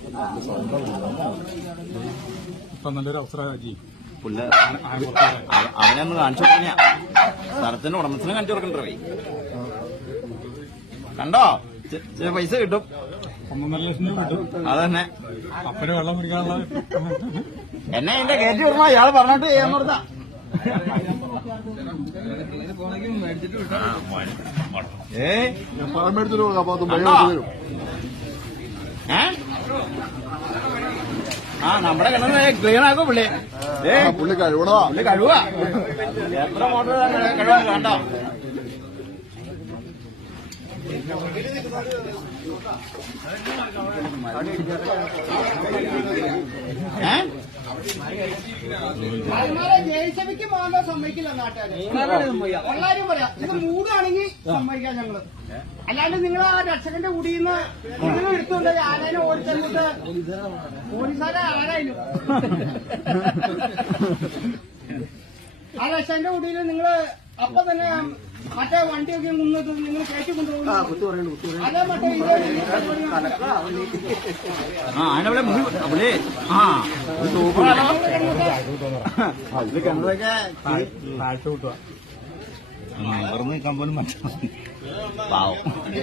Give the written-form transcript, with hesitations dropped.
ഇപ്പൊ നല്ലൊരു അവസരം പുല്ല് അവനെ ഒന്ന് കാണിച്ചു കൊടുക്കണ സ്ഥലത്തിന്റെ ഉടമസ്ഥനെ കാണിച്ചു കൊടുക്കണ്ടേ കണ്ടോ പൈസ കിട്ടും 1.5 ലക്ഷം രൂപ കിട്ടും. അതന്നെ അപ്പന് വെള്ളം കുടിക്കാനുള്ള എന്നെ എന്റെ കയറ്റി വിടണോ ഇയാള് പറഞ്ഞിട്ട് ചെയ്യാൻ പറഞ്ഞ നമ്മുടെ കിണറ് ക്ലീൻ ആക്കും പുള്ളി പുള്ളി കഴിവണോ പുള്ളി കഴിവാ എത്ര മോട്ടർ കഴിവാൻ കണ്ടോ ജയസഭയ്ക്ക് പോകാൻ സമ്മതിക്കില്ല നാട്ടുകാര്. എല്ലാരും പറയാം ഇത് മൂടാണെങ്കിൽ സമ്മതിക്കാം ഞങ്ങള്. അല്ലാണ്ട് നിങ്ങൾ ആ രക്ഷകന്റെ കുടിയുന്ന നിങ്ങൾ എടുത്തുകൊണ്ട് ആരാനും ഓടിച്ചെന്നിട്ട് പോലീസുകാരെ ആരായാലും ആ രക്ഷകന്റെ കുടിയിൽ നിങ്ങള് അപ്പൊ തന്നെ മറ്റേ വണ്ടിയൊക്കെ മുന്നിട്ട് നിങ്ങൾ കയറ്റി കൊണ്ടുപോകും. അല്ല മറ്റേ കിണറൊക്കെ നിൽക്കാൻ പോലും മനസ്സിലാവും.